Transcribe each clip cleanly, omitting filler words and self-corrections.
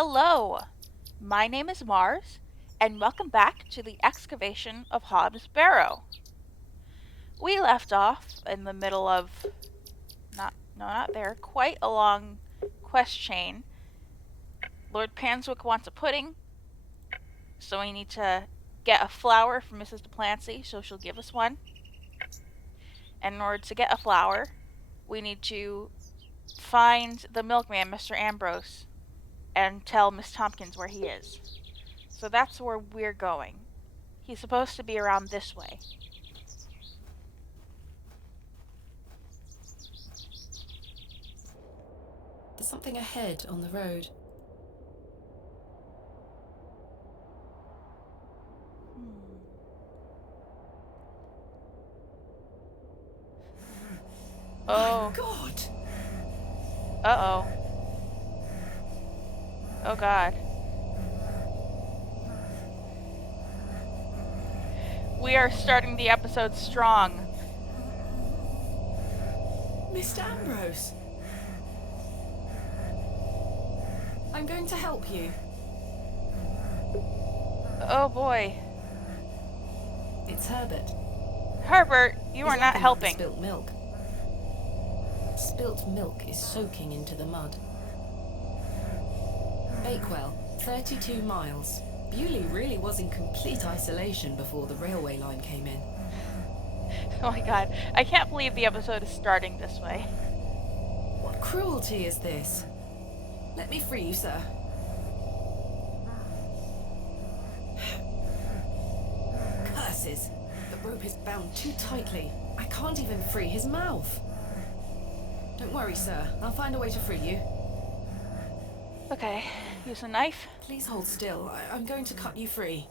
Hello, my name is Mars, and welcome back to the excavation of Hobbs Barrow. We left off in the middle of not there, quite a long quest chain. Lord Panswick wants a pudding, so we need to get a flower from Mrs. Duplancy, so she'll give us one. And in order to get a flower, we need to find the milkman, Mr. Ambrose, and tell Miss Tompkins where he is. So that's where we're going. He's supposed to be around this way. There's something ahead on the road. Oh. My God! Uh-oh. Oh God. We are starting the episode strong. Mr. Ambrose! I'm going to help you. Oh boy. It's Herbert. Herbert, you He's are not lapping up the helping. spilt milk. Spilt milk is soaking into the mud. Bakewell, 32 miles. Bewlay really was in complete isolation before the railway line came in. Oh my God. I can't believe the episode is starting this way. What cruelty is this? Let me free you, sir. Curses! The rope is bound too tightly. I can't even free his mouth. Don't worry, sir. I'll find a way to free you. Okay, use a knife. Please hold still. I'm going to cut you free.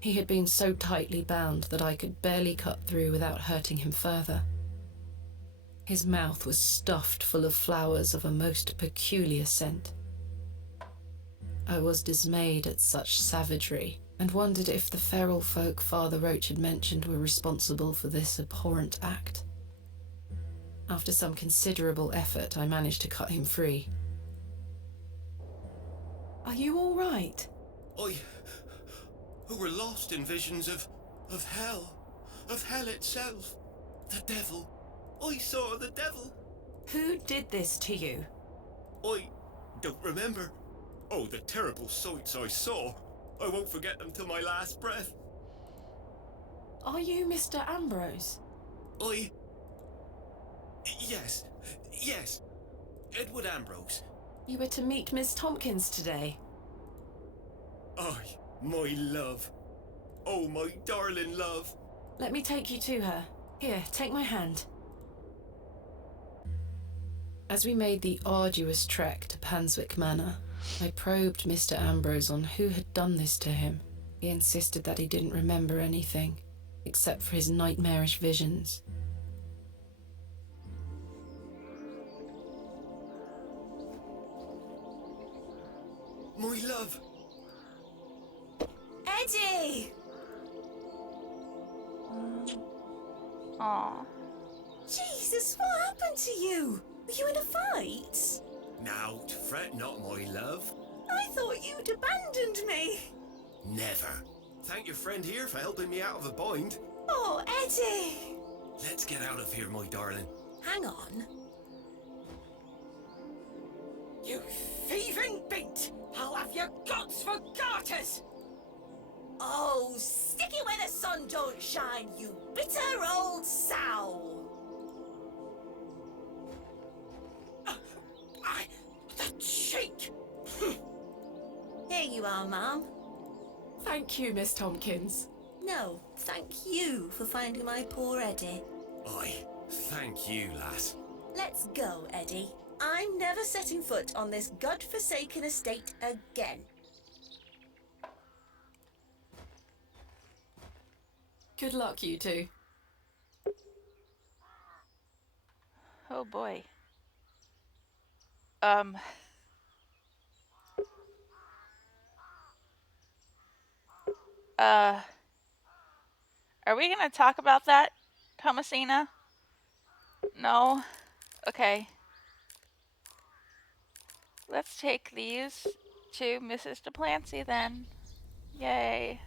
He had been so tightly bound that I could barely cut through without hurting him further. His mouth was stuffed full of flowers of a most peculiar scent. I was dismayed at such savagery, and wondered if the feral folk Father Roach had mentioned were responsible for this abhorrent act. After some considerable effort, I managed to cut him free. Are you all right? Who were lost in visions of hell itself, the devil. I saw the devil. Who did this to you? I don't remember. Oh, the terrible sights I saw. I won't forget them till my last breath. Are you Mr. Ambrose? Yes, Edward Ambrose. You were to meet Miss Tompkins today. My love. Oh, my darling love. Let me take you to her. Here, take my hand. As we made the arduous trek to Panswick Manor, I probed Mr. Ambrose on who had done this to him. He insisted that he didn't remember anything, except for his nightmarish visions. My love. Eddie! Aw. Jesus, what happened to you? Were you in a fight? Now, fret not, my love. I thought you'd abandoned me. Never. Thank your friend here for helping me out of a bind. Oh, Eddie! Let's get out of here, my darling. Hang on. You thieving beat! I'll have your guts for garters! Oh, stick it where the sun don't shine, you bitter old sow! The cheek! Here you are, Mum. Thank you, Miss Tompkins. No, thank you for finding my poor Eddie. Aye, thank you, lass. Let's go, Eddie. I'm never setting foot on this god-forsaken estate again. Good luck, you two. Oh boy. Are we gonna talk about that, Thomasina? No? Okay. Let's take these to Mrs. Delancey then. Yay.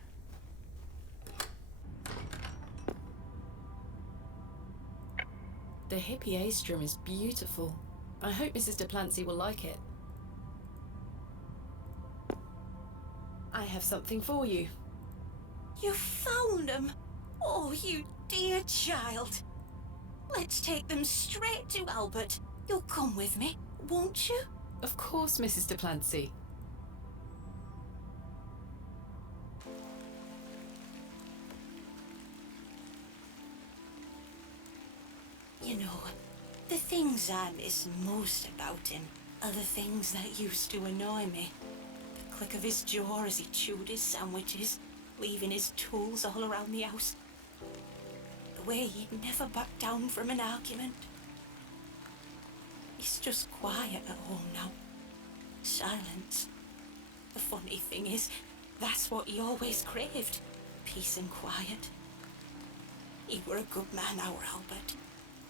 The hippiastrum is beautiful. I hope Mrs. Delancey will like it. I have something for you. You found them? Oh, you dear child. Let's take them straight to Albert. You'll come with me, won't you? Of course, Mrs. Delancey. You know, the things I miss most about him are the things that used to annoy me. The click of his jaw as he chewed his sandwiches, leaving his tools all around the house. The way he'd never back down from an argument. He's just quiet at home now. Silence. The funny thing is, that's what he always craved. Peace and quiet. He were a good man, our Albert.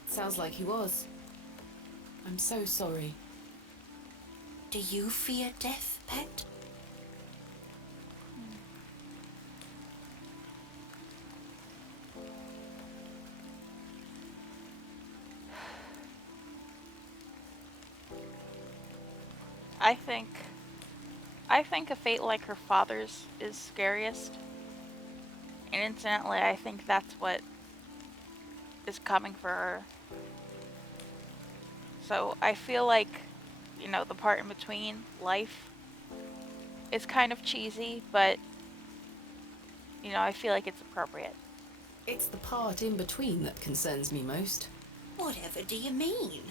Sounds like he was. I'm so sorry. Do you fear death, pet? I think a fate like her father's is scariest. And incidentally, I think that's what is coming for her. So I feel like, the part in between, life, is kind of cheesy, but, I feel like it's appropriate. It's the part in between that concerns me most. Whatever do you mean?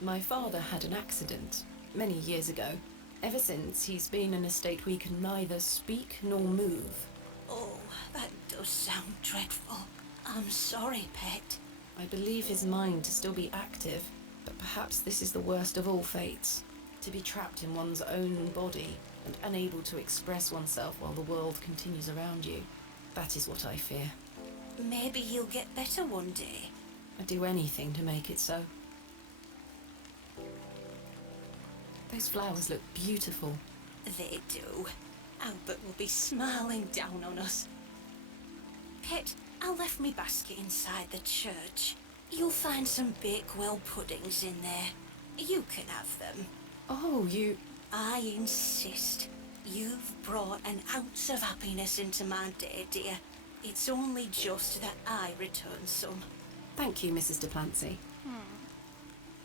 My father had an accident many years ago. Ever since, he's been in a state where he can neither speak nor move. Oh, that does sound dreadful. I'm sorry, pet. I believe his mind to still be active, but perhaps this is the worst of all fates. To be trapped in one's own body and unable to express oneself while the world continues around you. That is what I fear. Maybe he'll get better one day. I'd do anything to make it so. Those flowers look beautiful. They do. Albert will be smiling down on us. Pet, I left me basket inside the church. You'll find some Bakewell puddings in there. You can have them. Oh, you... I insist. You've brought an ounce of happiness into my day, dear. It's only just that I return some. Thank you, Mrs. Delancey.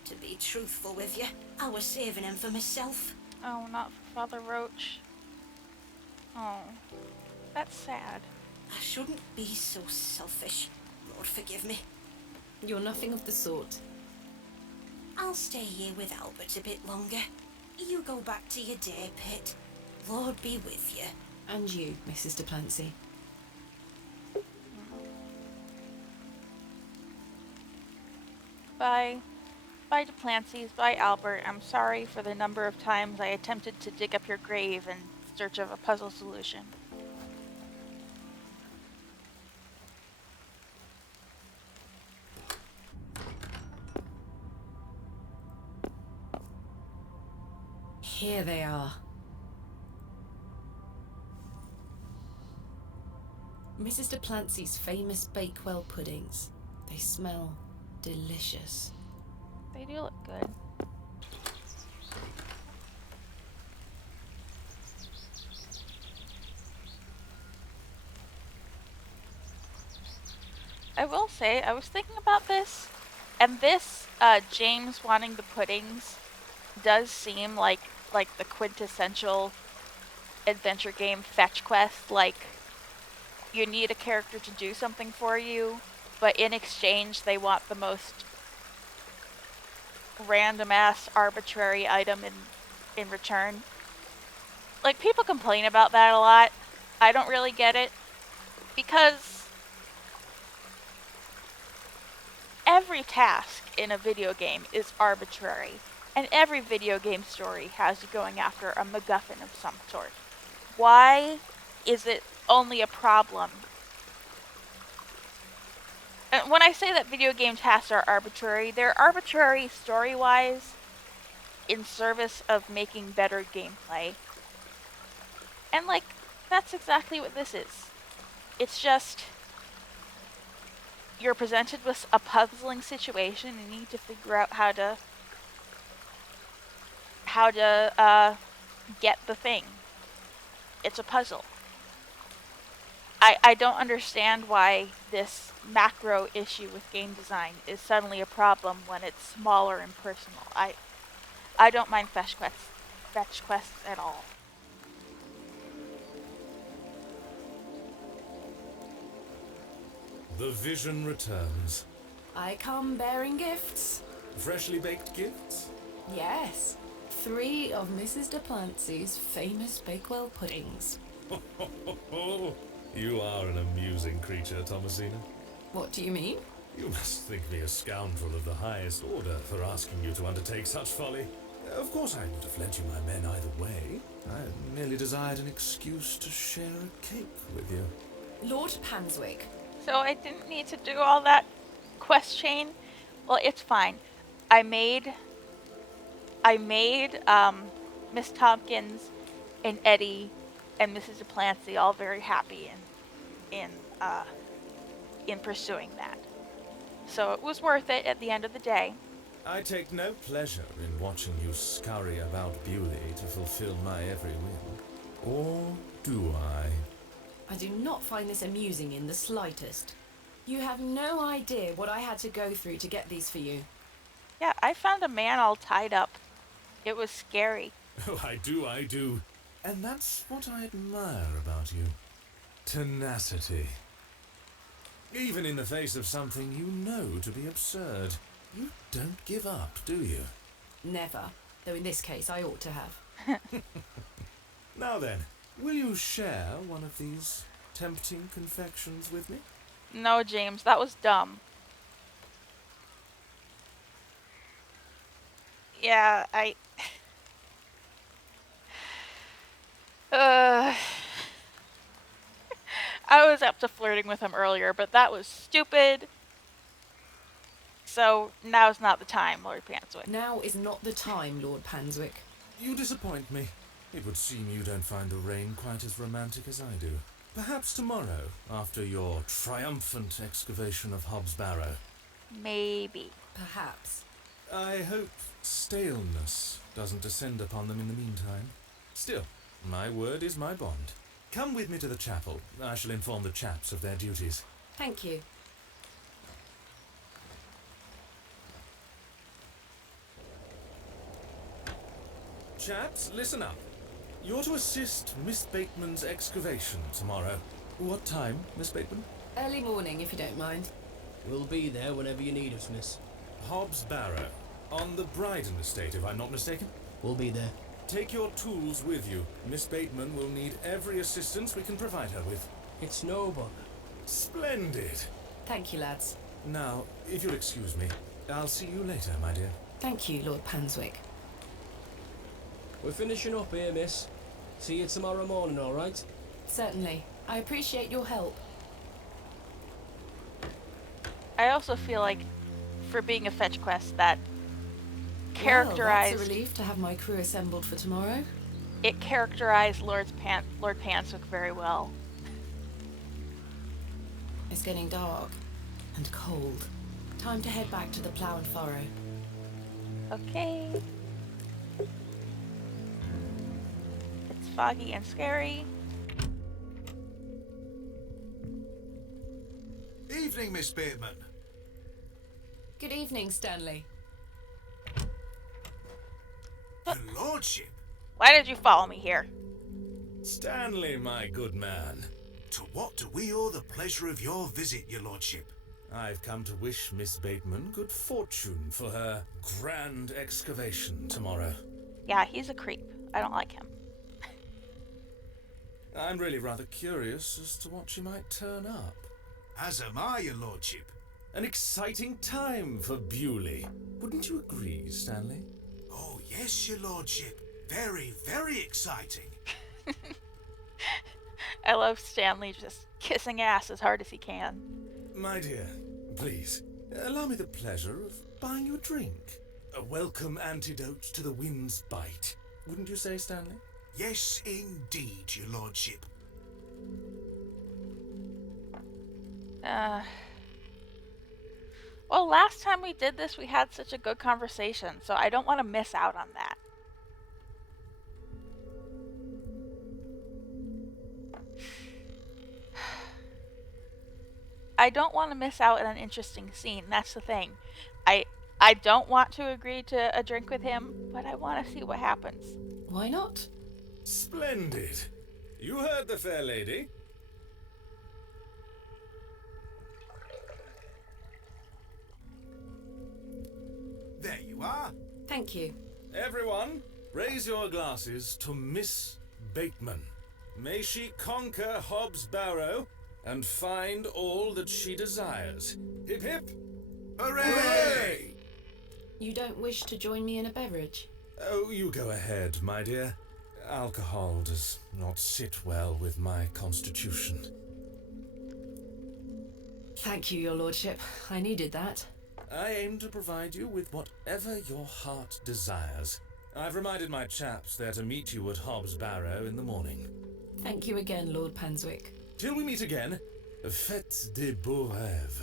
To be truthful with you, I was saving them for myself. Oh, not for Father Roach. Oh, that's sad. I shouldn't be so selfish. Lord forgive me. You're nothing of the sort. I'll stay here with Albert a bit longer. You go back to your day, Pet. Lord be with you. And you, Mrs. Delancey. Bye. Bye, Delancey's. Bye, Albert. I'm sorry for the number of times I attempted to dig up your grave in search of a puzzle solution. Here they are. Mrs. Delancey's famous Bakewell puddings. They smell delicious. They do look good. I will say, I was thinking about this, and this, James wanting the puddings does seem like the quintessential adventure game fetch quest. Like, you need a character to do something for you, but in exchange they want the most random ass arbitrary item in return. Like, people complain about that a lot. I don't really get it, because every task in a video game is arbitrary, and every video game story has you going after a MacGuffin of some sort. Why is it only a problem? And when I say that video game tasks are arbitrary, they're arbitrary story-wise, in service of making better gameplay. And, like, that's exactly what this is. It's just, you're presented with a puzzling situation and you need to figure out how to get the thing. It's a puzzle. I don't understand why this macro issue with game design is suddenly a problem when it's smaller and personal. I don't mind fetch quests at all. The vision returns. I come bearing gifts. Freshly baked gifts? Yes. 3 of Mrs. de Plancy's famous Bakewell puddings. You are an amusing creature, Thomasina. What do you mean? You must think me a scoundrel of the highest order for asking you to undertake such folly. Of course I would have lent you my men either way. I merely desired an excuse to share a cake with you. Lord Panswick. So I didn't need to do all that quest chain. Well, it's fine. I made Miss Tompkins and Eddie and Mrs. DePlancy all very happy in pursuing that. So it was worth it at the end of the day. I take no pleasure in watching you scurry about Bewlay to fulfill my every whim. Or do I? I do not find this amusing in the slightest. You have no idea what I had to go through to get these for you. Yeah, I found a man all tied up. It was scary. Oh, I do. And that's what I admire about you. Tenacity. Even in the face of something you know to be absurd, you don't give up, do you? Never. Though in this case I ought to have. Now then, will you share one of these tempting confections with me? No, James, that was dumb. Yeah, I was up to flirting with him earlier, but that was stupid. So now's not the time, Lord Panswick. Now is not the time, Lord Panswick. You disappoint me. It would seem you don't find the rain quite as romantic as I do. Perhaps tomorrow, after your triumphant excavation of Hobbs Barrow. Maybe. Perhaps. I hope staleness doesn't descend upon them in the meantime. Still, my word is my bond. Come with me to the chapel. I shall inform the chaps of their duties. Thank you. Chaps, listen up. You're to assist Miss Bateman's excavation tomorrow. What time, Miss Bateman? Early morning, if you don't mind. We'll be there whenever you need us, miss. Hobbs Barrow. On the Bryden estate, if I'm not mistaken. We'll be there. Take your tools with you. Miss Bateman will need every assistance we can provide her with. It's no bother. Splendid. Thank you, lads. Now, if you'll excuse me, I'll see you later, my dear. Thank you, Lord Panswick. We're finishing up here, miss. See you tomorrow morning, all right? Certainly. I appreciate your help. I also feel like, for being a fetch quest, that Well, characterized that's a relief to have my crew assembled for tomorrow. it characterized Lord Panswick very well. It's getting dark and cold. Time to head back to the plough and furrow. Okay. It's foggy and scary. Evening, Miss Bateman. Good evening, Stanley. Your lordship. Why did you follow me here? Stanley, my good man. To what do we owe the pleasure of your visit, your lordship? I've come to wish Miss Bateman good fortune for her grand excavation tomorrow. Yeah, he's a creep. I don't like him. I'm really rather curious as to what she might turn up. As am I, your lordship. An exciting time for Bewlay. Wouldn't you agree, Stanley? Oh, yes, your lordship. Very, very exciting. I love Stanley just kissing ass as hard as he can. My dear, please, allow me the pleasure of buying you a drink. A welcome antidote to the wind's bite. Wouldn't you say, Stanley? Yes, indeed, your lordship. Well, last time we did this, we had such a good conversation, so I don't want to miss out on that. I don't want to miss out on an interesting scene. That's the thing. I don't want to agree to a drink with him, but I want to see what happens. Why not? Splendid. You heard the fair lady. There you are. Thank you. Everyone, raise your glasses to Miss Bateman. May she conquer Hobbs Barrow and find all that she desires. Hip hip! Hooray! You don't wish to join me in a beverage? Oh, you go ahead, my dear. Alcohol does not sit well with my constitution. Thank you, your lordship. I needed that. I aim to provide you with whatever your heart desires. I've reminded my chaps they're to meet you at Hobbs Barrow in the morning. Thank you again, Lord Panswick. Till we meet again, faites des beaux rêves.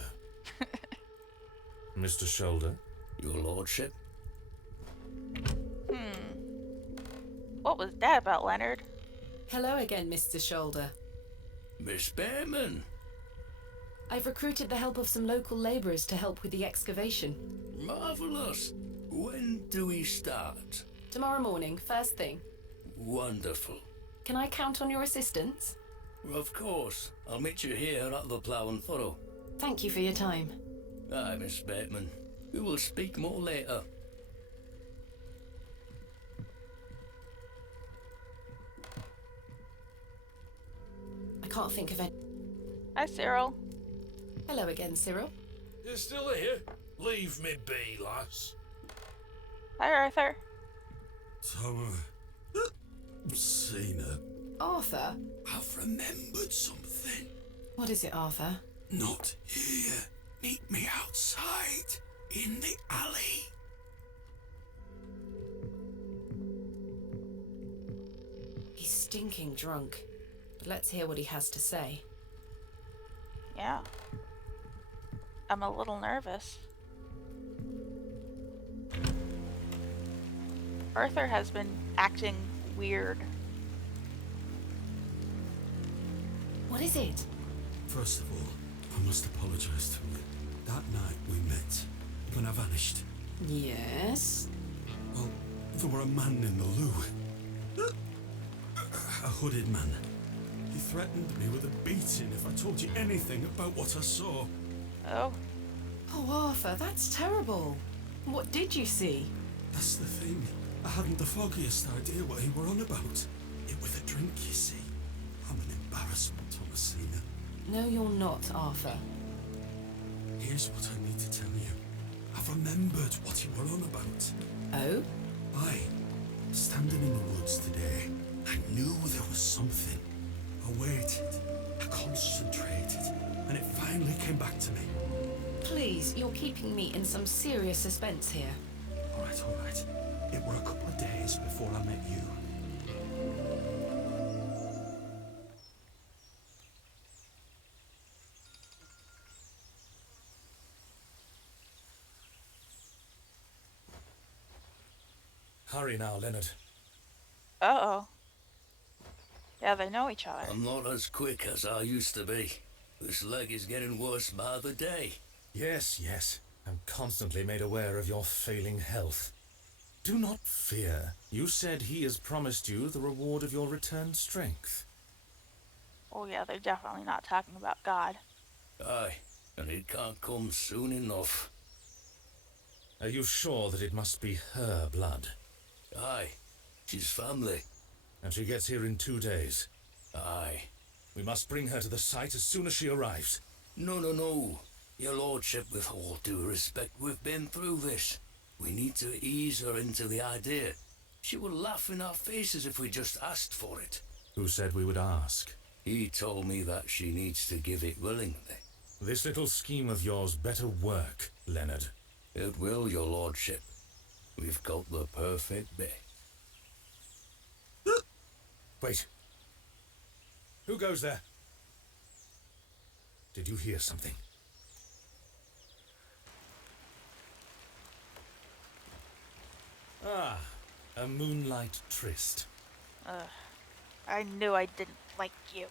Mr. Shoulder. Your lordship? What was that about, Leonard? Hello again, Mr. Shoulder. Miss Bateman. I've recruited the help of some local labourers to help with the excavation. Marvellous. When do we start? Tomorrow morning, first thing. Wonderful. Can I count on your assistance? Of course. I'll meet you here at the Plough and Furrow. Thank you for your time. Aye, Miss Bateman. We will speak more later. I can't think of any. Hi, Cyril. Hello again, Cyril. You're still here? Leave me be, lass. Hi, Arthur. Thomasina, Arthur? I've remembered something. What is it, Arthur? Not here. Meet me outside, in the alley. He's stinking drunk. But let's hear what he has to say. Yeah. I'm a little nervous. Arthur has been acting weird. What is it? First of all, I must apologise to you. That night we met, when I vanished. Yes? Well, there were a man in the loo. A hooded man. He threatened me with a beating if I told you anything about what I saw. Oh, Oh, Arthur, that's terrible. What did you see? That's the thing. I hadn't the foggiest idea what he were on about. It was a drink, you see. I'm an embarrassment, Thomasina. No, you're not, Arthur. Here's what I need to tell you. I've remembered what you were on about. Oh? Standing in the woods today, I knew there was something. I waited, I concentrated, and it finally came back to me. Please, you're keeping me in some serious suspense here. All right. It were a couple of days before I met you. Hurry now, Leonard. uh-oh. Yeah, they know each other. I'm not as quick as I used to be. This leg is getting worse by the day. Yes. I'm constantly made aware of your failing health. Do not fear. You said he has promised you the reward of your returned strength. Oh yeah, they're definitely not talking about God. Aye, and it can't come soon enough. Are you sure that it must be her blood? Aye, she's family. And she gets here in 2 days. Aye. We must bring her to the site as soon as she arrives. No. Your lordship, with all due respect, we've been through this. We need to ease her into the idea. She would laugh in our faces if we just asked for it. Who said we would ask? He told me that she needs to give it willingly. This little scheme of yours better work, Leonard. It will, your lordship. We've got the perfect bet. Wait. Who goes there? Did you hear something? Ah, a moonlight tryst. I knew I didn't like you.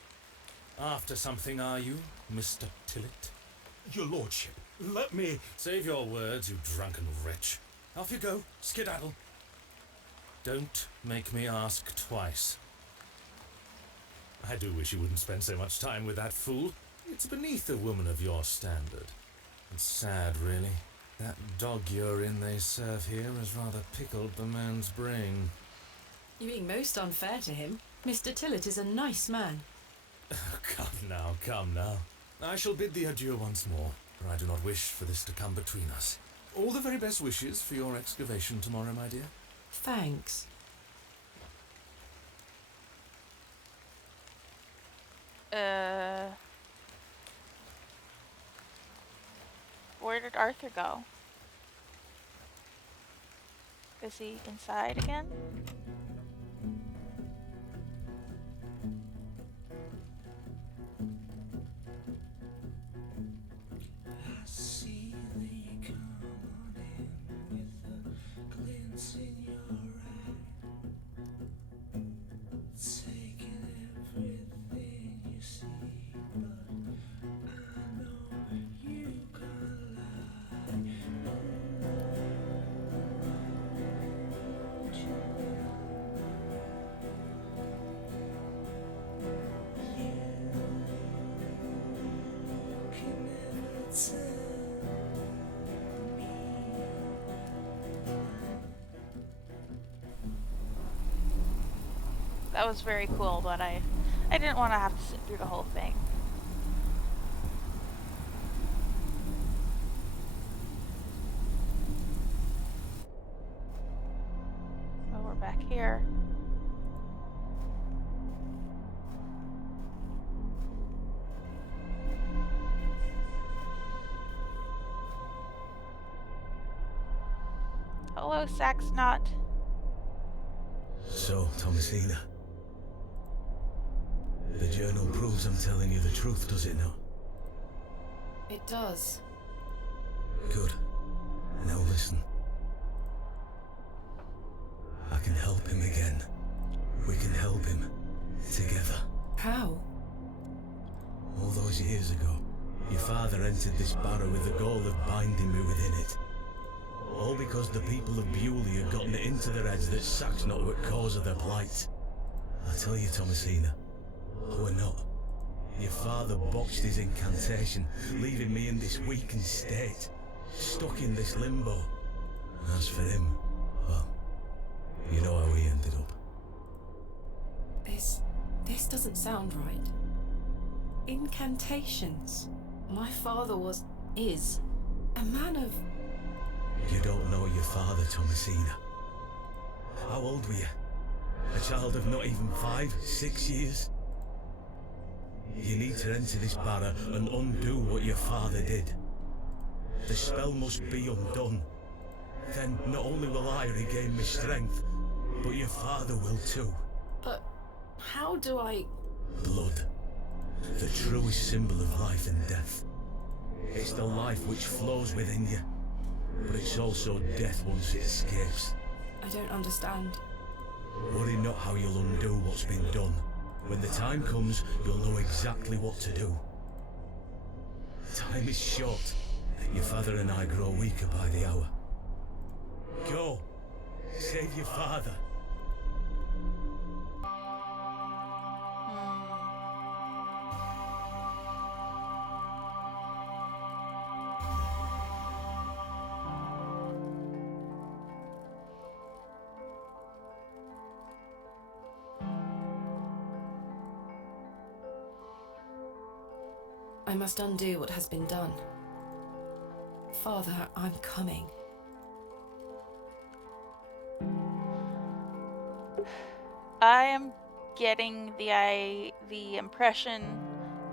After something, are you, Mr. Tillett? Your lordship, let me... Save your words, you drunken wretch. Off you go, skedaddle. Don't make me ask twice. I do wish you wouldn't spend so much time with that fool. It's beneath a woman of your standard. It's sad, really. That dog urine they serve here has rather pickled the man's brain. You're being most unfair to him. Mr. Tillett is a nice man. Come now. I shall bid thee adieu once more, for I do not wish for this to come between us. All the very best wishes for your excavation tomorrow, my dear. Thanks. Where did Arthur go? Is he inside again? That was very cool, but I didn't want to have to sit through the whole thing. So we're back here. Hello, Saxnot. So, Thomasina. The journal proves I'm telling you the truth, does it not? It does. Good. Now listen. I can help him again. We can help him. Together. How? All those years ago, your father entered this barrow with the goal of binding me within it. All because the people of Bewlay had gotten it into their heads that Saxnot were cause of their plight. I tell you, Thomasina, we're not. Your father botched his incantation, leaving me in this weakened state, stuck in this limbo. As for him, well, you know how he ended up. This doesn't sound right. Incantations. My father is a man of... You don't know your father, Thomasina. How old were you? A child of not even 5, 6 years? You need to enter this barrow and undo what your father did. The spell must be undone. Then not only will I regain my strength, but your father will too. But how do I... Blood. The truest symbol of life and death. It's the life which flows within you, but it's also death once it escapes. I don't understand. Worry not how you'll undo what's been done. When the time comes, you'll know exactly what to do. Time is short. Your father and I grow weaker by the hour. Go. Save your father. I must undo what has been done. Father, I'm coming. I am getting the impression...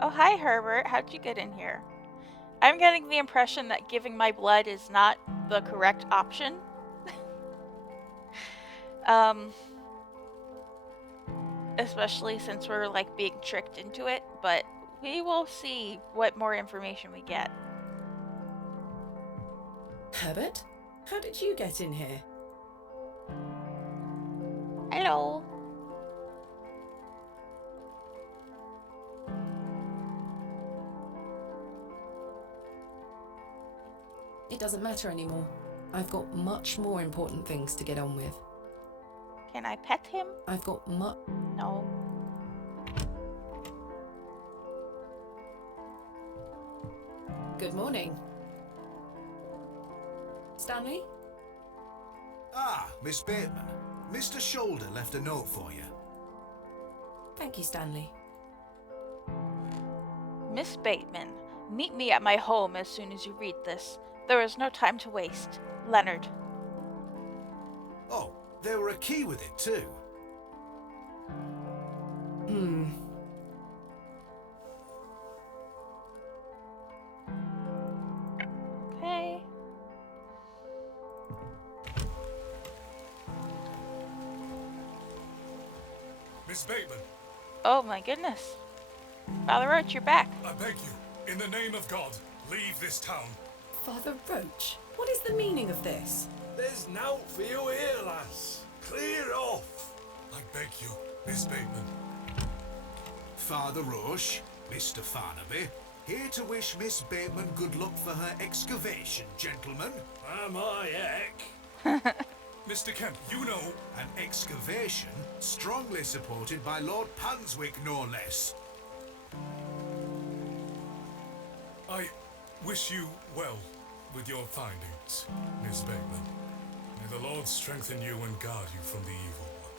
Oh, hi, Herbert. How'd you get in here? I'm getting the impression that giving my blood is not the correct option. Um, especially since we're like being tricked into it, but we will see what more information we get. Herbert? How did you get in here? Hello. It doesn't matter anymore. I've got much more important things to get on with. Can I pet him? I've got No. Good morning. Stanley? Ah, Miss Bateman. Mr. Shoulder left a note for you. Thank you, Stanley. Miss Bateman, meet me at my home as soon as you read this. There is no time to waste. Leonard. Oh, there were a key with it too. Okay. Miss Bateman, Oh my goodness. Father Roach, you're back. I beg you, in the name of God, leave this town. Father Roach, what is the meaning of this? There's nowt for you here, lass. Clear off. I beg you, Miss Bateman. Father Roche, Mr. Farnaby, here to wish Miss Bateman good luck for her excavation, gentlemen. Am I heck? Mr. Kemp, you know... An excavation strongly supported by Lord Panswick, no less. I wish you well with your findings, Miss Bateman. May the Lord strengthen you and guard you from the evil one.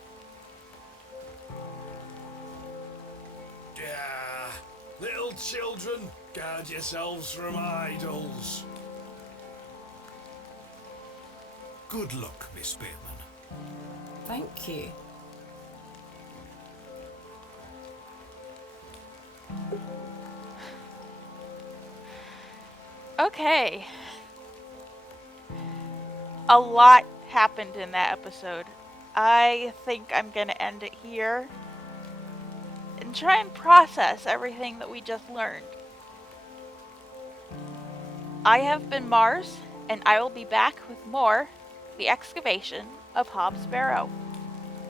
Yeah. Little children, guard yourselves from idols. Good luck, Miss Bateman. Thank you. Okay. A lot happened in that episode. I think I'm gonna end it here and try and process everything that we just learned. I have been Mars, and I will be back with more The Excavation of Hobbs Barrow.